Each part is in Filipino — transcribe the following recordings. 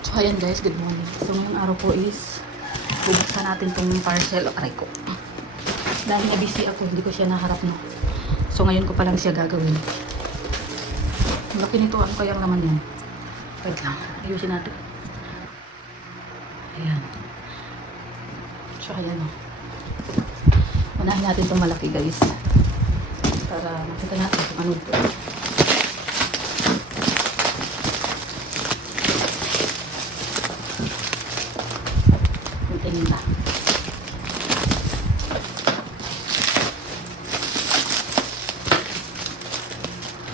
So, ayan guys, good morning. So, ngayong araw po is bubuksan natin tong parcel. Aray ko. Dahil na busy ako, hindi ko siya naharap, no. So, ngayon ko pa lang siya gagawin. Ang laki nito, ano kayang laman yan? Wait lang, ayusin natin. Ayan. So, ayan, no. Unahin natin itong malaki, guys. Para makita natin kung ano ito. Tingin na.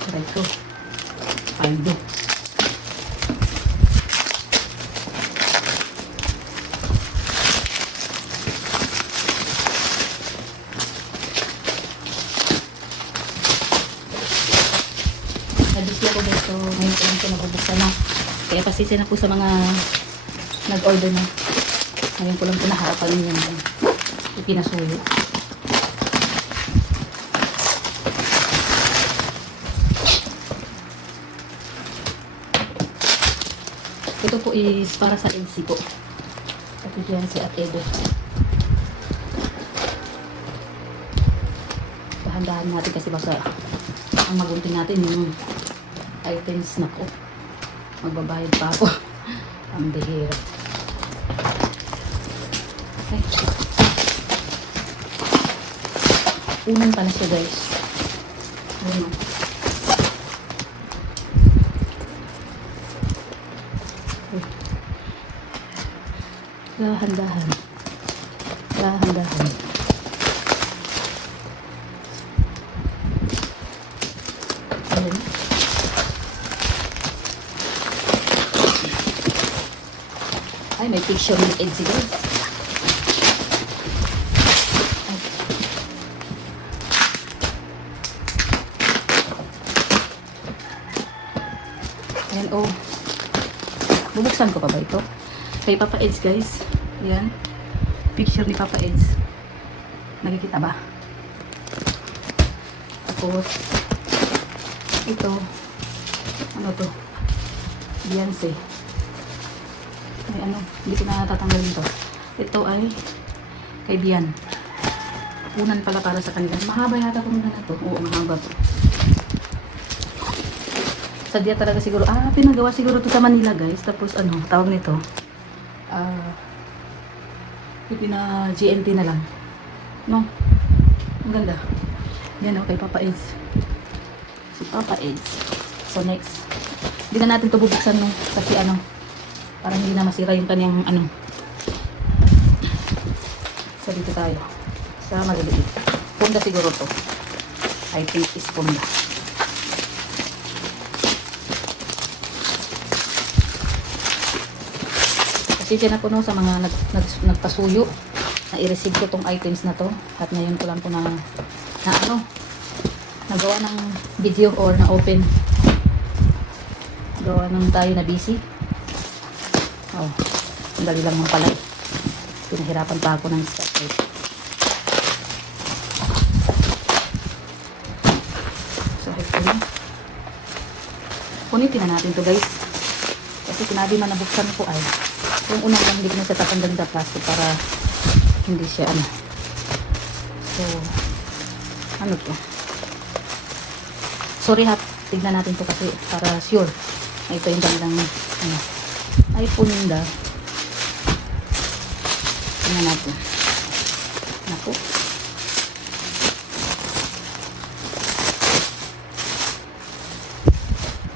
Try ito. Paldo. Nabisi ako dito. Ngayon ko lang ito nabubuksan na. Kaya pasisi na po sa mga nag-order na. Ngayon ko lang ito naharapan yung ipinasuyo. Ito po is para sa NC po. Ito dyan si at Edo. Dahan-dahan natin kasi baka ang magunting natin yung items na ko. Magbabayad pa ako. Ang bihira. Okay. Unan pala siya guys. Unan. Dahan-dahan. Dahan-dahan. Ayan. Ay, may picture ng Edsy guys. Ayan, oh. Bubuksan ko pa ba ito? Kay Papa Eds, guys. Ayan. Picture ni Papa Eds. Nakikita ba? Tapos, ito. Ano to? Beyonce. Ay, ano? Hindi ko na tatanggalin to. Ito ay kay Bian. Unan pala para sa kanila. Mahaba yata kung na to. Oo, mahaba to. Sadya talaga siguro. Pinagawa siguro to sa Manila guys. Tapos ano, tawag nito. Pina GMT na lang. No? Ang ganda. Yan o, kay Papa Eds. Si Papa Eds. So next. Hindi na natin ito bubuksan no. Kasi ano, parang hindi na masira yung kanyang ano. So dito tayo. Sa maliliit. Punda siguro to. I think is punda. Kasi na po no, sa mga nagpasuyo na i-receive ko tong items na to at ngayon ko lang po na ano nagawa ng video or na open gawa ng tayo na busy. Oh, ang dali lang ng pala eh. Pinahirapan pa ako ng start. So ito na, punitin na natin to guys kasi sinabi man nabuksan ko ay yung unang lang hindi ko na siya tatanggalin sa plastic para hindi siya ano. So, ano to? Sorry ha, tignan natin to kasi para sure. Ito yung bandang ano. Ay punda. Tignan natin. Naku.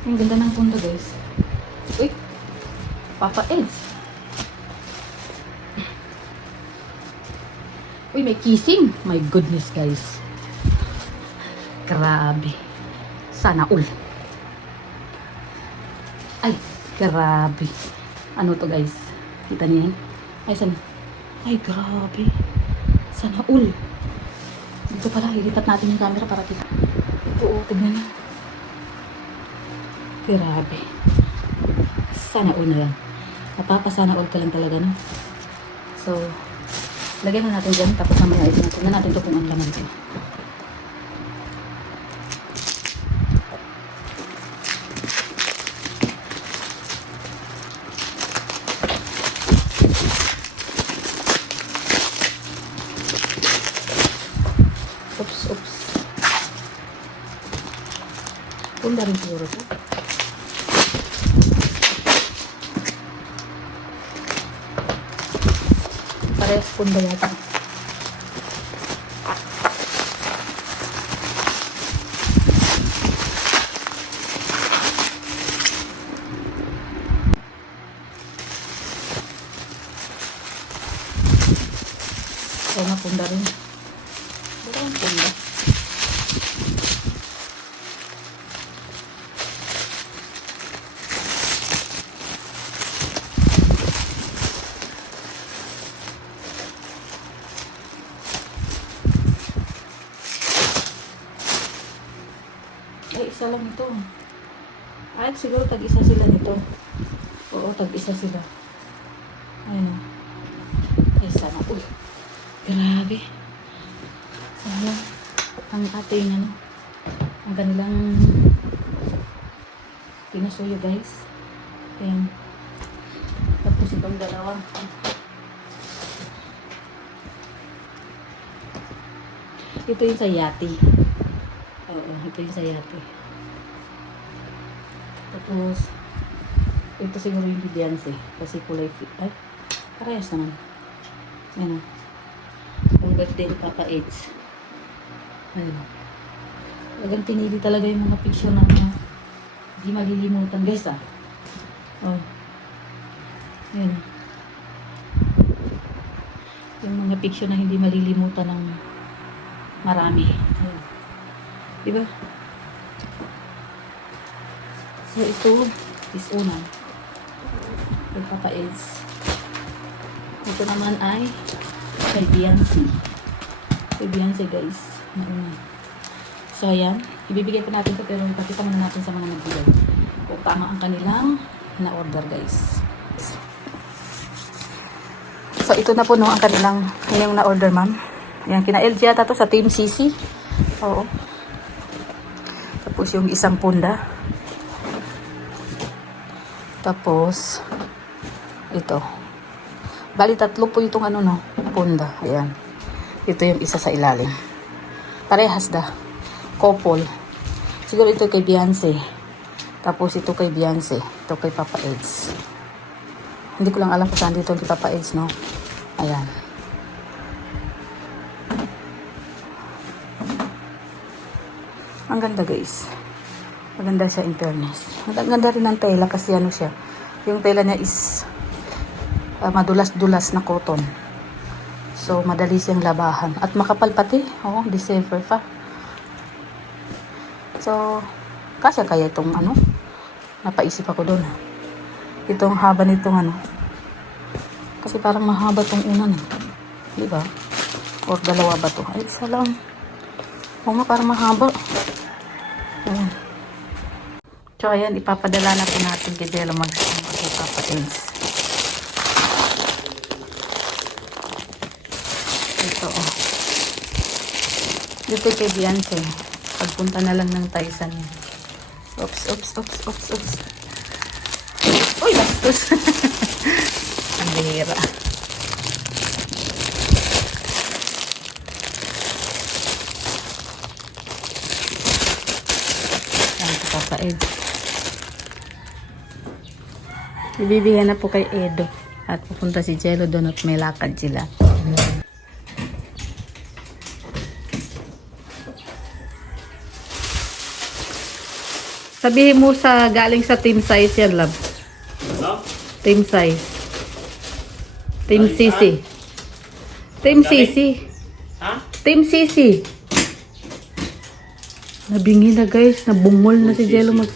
Ang ganda ng punda guys. Uy! Papa Eds. Uy, may kissing. My goodness, guys. Grabe. Sana all. Ay, grabe. Ano to, guys? Kita niyo yan? Ay, sana. Ay, grabe. Sana all. Dito pala, ilipat natin yung camera para kita. Ito, oh, tignan niyo. Grabe. Sana all na lang. Napapasana all ka lang talaga, no? So, lagyan na natin dyan, tapos mamaya ito na natin ito kung ang laman ito. Punda rin siguro to. Parehas punda yata. So, punda rin. Dalawang punda. Ay, isa lang ito. Ay, siguro tag-isa sila nito. Oo, tag-isa sila. Ayun o. Isa na. Uy, grabe. Sayang. Ang ating, ano, ang kanilang pinasuyo, guys. Ayan. Tapos itong dalawa. Ito yung sa Yati. Oo, ito yung sa Yati. Tapos, ito siguro yung Beyonce. Kasi kulay fit. Ay, parehas naman. Ayan o. Yung birthday ni Papa Edge. Ayan o. Talagang pinili talaga yung mga picture na hindi malilimutan, guys, ah. Oh. Ayan o. Yung mga picture na hindi malilimutan ng marami. Ayan. Diba? So, ito is una. Kay Papa Edge. Ito naman ay kay Beyonce. Kay Beyonce, guys. Nauna. So, ayan. Ibibigay ko natin ito pero ipakita muna natin sa mga nagbigay. Kung tama ang kanilang na-order, guys. So, ito na po no, ang kanilang na-order, ma'am. Ayan, kina LG yata to sa Team CC. Oo. Tapos yung isang punda. Tapos, ito. Bali, tatlo po itong ano, no, punda. Ayan. Ito yung isa sa ilalim. Parehas da. Couple. Siguro ito kay Beyonce. Tapos ito kay Beyonce. Ito kay Papa Edge. Hindi ko lang alam kung saan dito kay Papa Edge, no. Ayan. Ang ganda, guys. Maganda siya in fairness. Ang ganda rin ng tela kasi ano siya. Yung tela niya is madulas-dulas na cotton. So, madali siyang labahan. At makapal pati. Oo, December pa. So, kasya kaya itong ano? Napaisip ako doon. Itong haba nitong ano. Kasi parang mahaba itong unan. Diba? Or dalawa ba to? Ay, isa lang. Oo nga, parang mahaba. Ayan. So, ayan, ipapadala na po natin kay Jello Magsama kay Papa Edge. Ito, oh. Dito kay Beyonce. Pagpunta na lang ng Tyson. Oops, oops, oops, oops, oops. Uy, bastos. Ang bihira. Ayan, si Papa Edge. Ibibigyan na po kay Edo. At pupunta si Jello doon at may lakad sila. Sabihin mo sa galing sa team size yan, love. Ano? Team size. Team CC. Team CC. Ha? Team CC. Nabingi na, guys. Nabungol na si Jello Mag...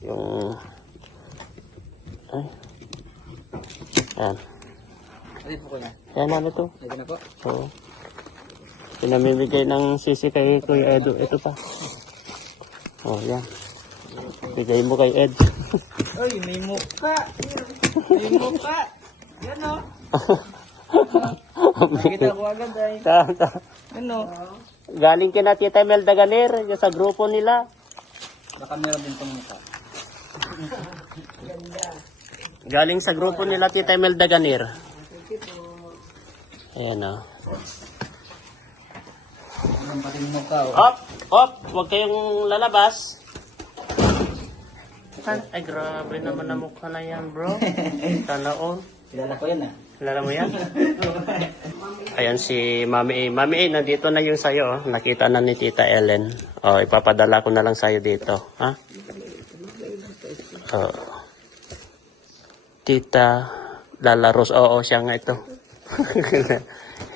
Yung... Ay. Ayan. Ayan namin ito. Oo. Pinamimigay ng sisi kay Kuya Edo. Ito pa. Oh, yan. Bigay mo kay Ed. Ay, may mukha. May mukha. Yan o. Nakita ko agad ay. Ano? Galing kina Tita Melda Ganer, yung sa grupo nila. Baka meron din pang mukha. Galing sa grupo nila Tita Melda Ganer. Ayan o. Meron pa rin mukha o. Op! Op! Huwag kayong lalabas. Ay, grabe naman na mukha na yan, bro. Sana all. Kilala ko yan ah. Kilala mo yan? Ayan si Mami A. Mami A, nandito na yung sayo. Oh. Nakita na ni Tita Ellen. Oh, ipapadala ko na lang sayo dito. Ha? Oh. Tita Lalaros. Oo, siya nga ito.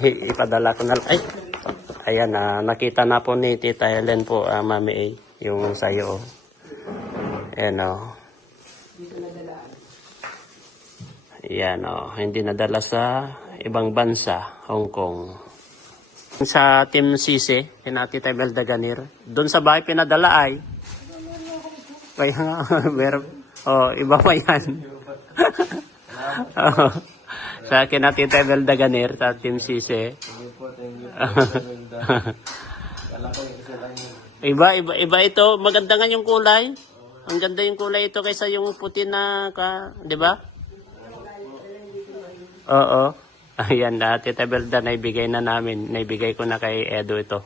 Ipadala ko na lang. Ay! Ayan, nakita na po ni Tita Ellen po, Mami A, yung sayo. Ayan, oh. Ayan, oh. Hindi nadala sa ibang bansa, Hong Kong. Sa Team Sisi, kina Tita Imelda Ganir, doon sa bahay pinadala ay. Kaya nga, oh, iba pa yan. Oh. Sa kina Tita Imelda Ganir, sa Team Sisi. Iba ito. Maganda nga yung kulay. Ang ganda yung kulay ito kaysa yung puti na, di ba? Oo. Ayan, Tita Imelda, naibigay na namin. Naibigay ko na kay Edo ito.